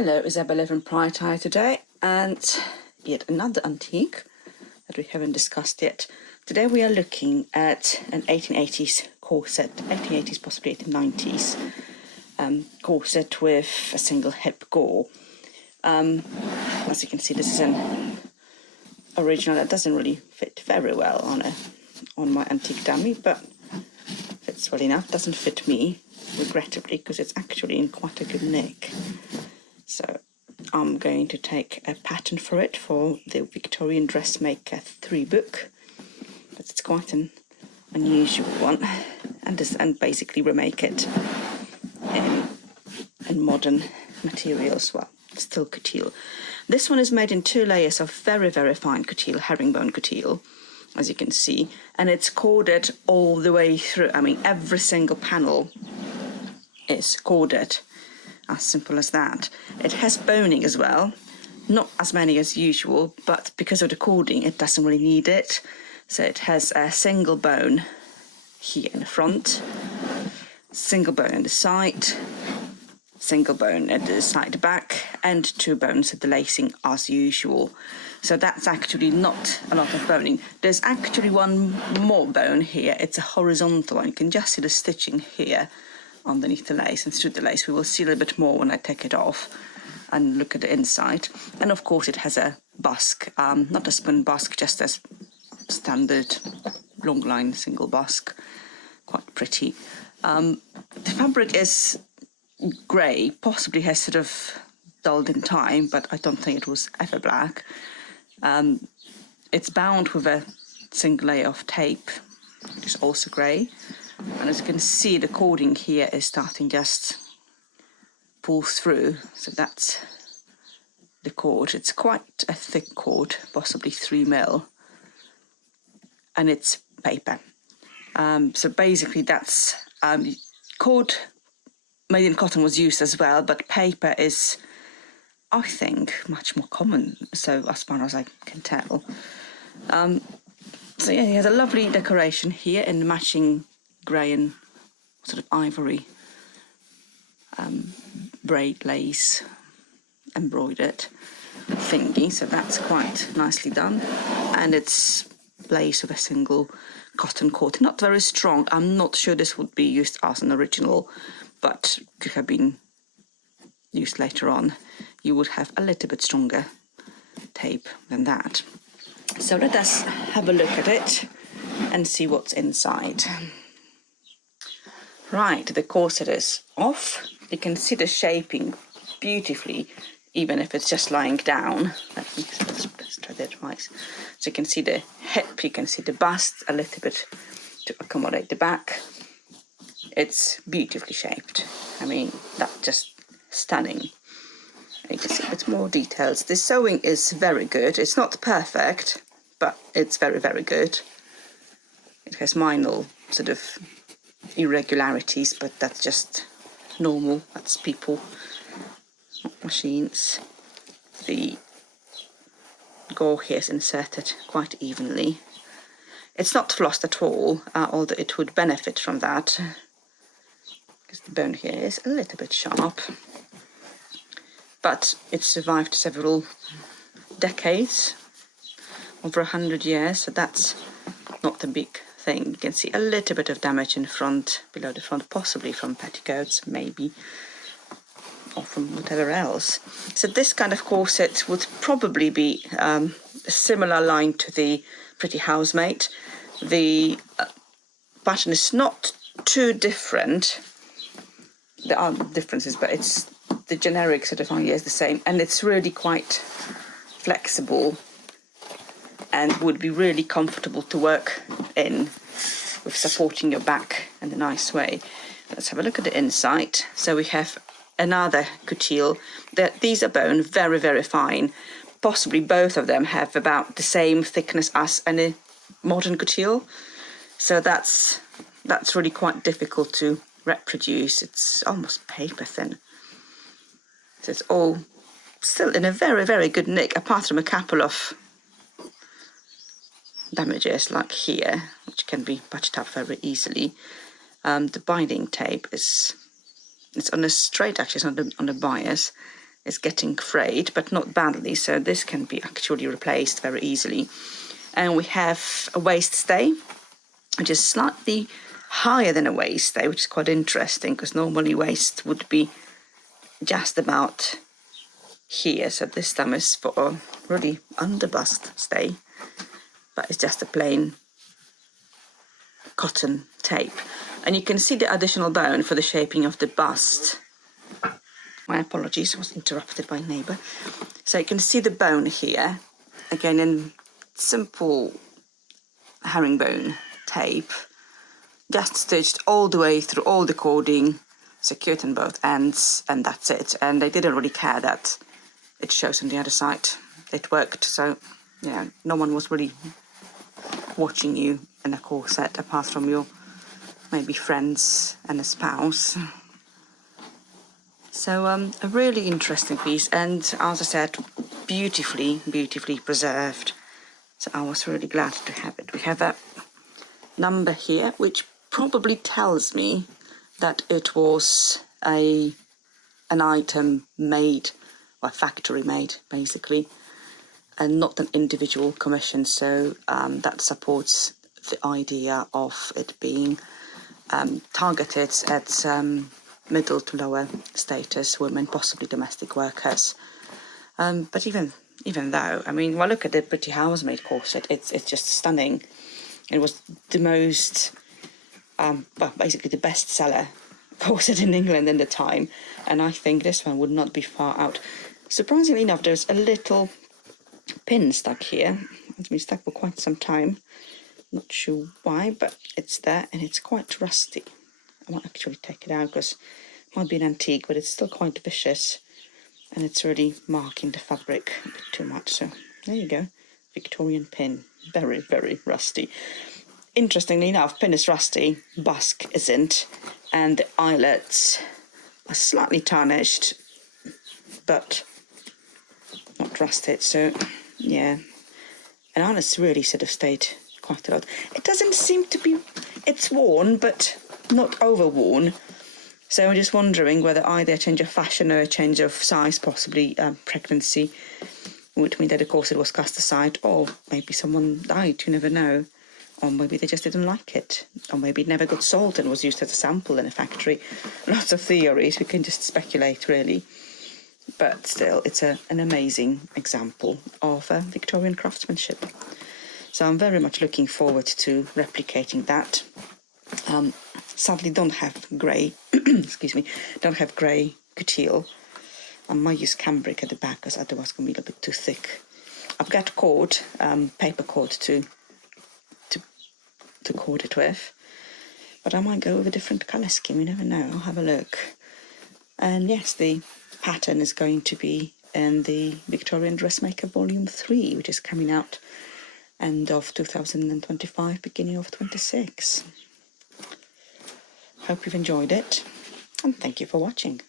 Hello, Isabella from Priority today, and yet another antique that we haven't discussed yet. Today we are looking at an 1880s corset, 1880s, possibly 1890s corset with a single hip gore. As you can see, this is an original that doesn't really fit very well on my antique dummy, but fits well enough. Doesn't fit me, regrettably, because it's actually in quite a good nick. So I'm going to take a pattern for it for the Victorian Dressmaker 3 book, but it's quite an unusual one, and basically remake it in modern materials. Well, still couture. This one is made in 2 layers of very, very fine couture, herringbone couture, as you can see, and it's corded all the way through. I mean, every single panel is corded. As simple as that. It has boning as well, not as many as usual, but because of the cording it doesn't really need it. So it has a single bone here in the front, single bone in the side, single bone at the side back, and 2 bones at the lacing as usual. So that's actually not a lot of boning. There's actually one more bone here. It's a horizontal one. You can just see the stitching here underneath the lace and through the lace. We will see a little bit more when I take it off and look at the inside. And of course it has a busk, not a spun busk, just as standard long line single busk. Quite pretty. The fabric is grey, possibly has sort of dulled in time, but I don't think it was ever black. It's bound with a single layer of tape, which is also grey. And as you can see, the cording here is starting just pull through. So that's the cord. It's quite a thick cord, possibly 3mm, and it's paper. So basically that's cord made in cotton was used as well, but paper is, I think, much more common. So as far as I can tell. So yeah, he has a lovely decoration here in matching grey and sort of ivory braid lace embroidered thingy, so that's quite nicely done, and it's lace with a single cotton cord, not very strong. I'm not sure this would be used as an original, but could have been used later on. You would have a little bit stronger tape than that. So let us have a look at it and see what's inside. Right, the corset is off. You can see the shaping beautifully, even if it's just lying down. Let's try that twice. So you can see the hip, you can see the bust a little bit to accommodate the back. It's beautifully shaped. I mean, that's just stunning. You can see a bit more details. The sewing is very good. It's not perfect, but it's very, very good. It has minor sort of irregularities, but that's just normal. That's people, not machines. The gore here is inserted quite evenly. It's not flossed at all, although it would benefit from that, because the bone here is a little bit sharp. But it's survived several decades, over 100 years, so that's not a big thing. You can see a little bit of damage in front, below the front, possibly from petticoats, maybe, or from whatever else. So this kind of corset would probably be a similar line to the Pretty Housemate. The pattern is not too different. There are differences, but it's the generic sort of idea is the same, and it's really quite flexible and would be really comfortable to work in with supporting your back in a nice way. Let's have a look at the inside. So we have another couture. These are bone, very, very fine. Possibly both of them have about the same thickness as any modern couture. So that's really quite difficult to reproduce. It's almost paper thin. So it's all still in a very, very good nick, apart from a couple of damages like here, which can be patched up very easily. The binding tape is, it's on a straight, actually it's on the bias. is getting frayed, but not badly, so this can be actually replaced very easily. And we have a waist stay, which is slightly higher than a waist stay, which is quite interesting because normally waist would be just about here. So this time is for a really underbust stay, but it's just a plain cotton tape. And you can see the additional bone for the shaping of the bust. My apologies, I was interrupted by a neighbour. So you can see the bone here, again in simple herringbone tape, just stitched all the way through all the cording, secured on both ends, and that's it. And they didn't really care that it shows on the other side. It worked, so yeah, no one was really watching you in a corset apart from your maybe friends and a spouse. So a really interesting piece, and as I said, beautifully preserved. So I was really glad to have it. We have a number here, which probably tells me that it was an item made, or factory made basically, and not an individual commission. So that supports the idea of it being targeted at middle to lower status women, possibly domestic workers. But even though, I mean, well, look at the pretty housemaid corset. It's just stunning. It was the most, well, basically the bestseller corset in England in the time, and I think this one would not be far out. Surprisingly enough, there's a little pin stuck here. It's been stuck for quite some time. Not sure why, but it's there, and it's quite rusty. I might actually take it out because it might be an antique, but it's still quite vicious, and it's really marking the fabric a bit too much. So there you go, Victorian pin, very rusty. Interestingly enough, pin is rusty, busk isn't, and the eyelets are slightly tarnished, but not rusted. So yeah, and eyelets really sort of stayed quite a lot. It doesn't seem to be, it's worn, but not overworn. So I'm just wondering whether either a change of fashion or a change of size, possibly pregnancy, would mean that the corset was cast aside, or maybe someone died, you never know. Or maybe they just didn't like it, or maybe it never got sold and was used as a sample in a factory. Lots of theories, we can just speculate really. But still, it's an amazing example of Victorian craftsmanship. So I'm very much looking forward to replicating that. Sadly, don't have grey, excuse me, don't have grey couture. I might use cambric at the back because otherwise it's going to be a little bit too thick. I've got cord, paper cord to cord it with, but I might go with a different colour scheme, you never know. I'll have a look. And yes, the pattern is going to be in the Victorian Dressmaker Volume 3, which is coming out end of 2025, beginning of 26. Hope you've enjoyed it, and thank you for watching.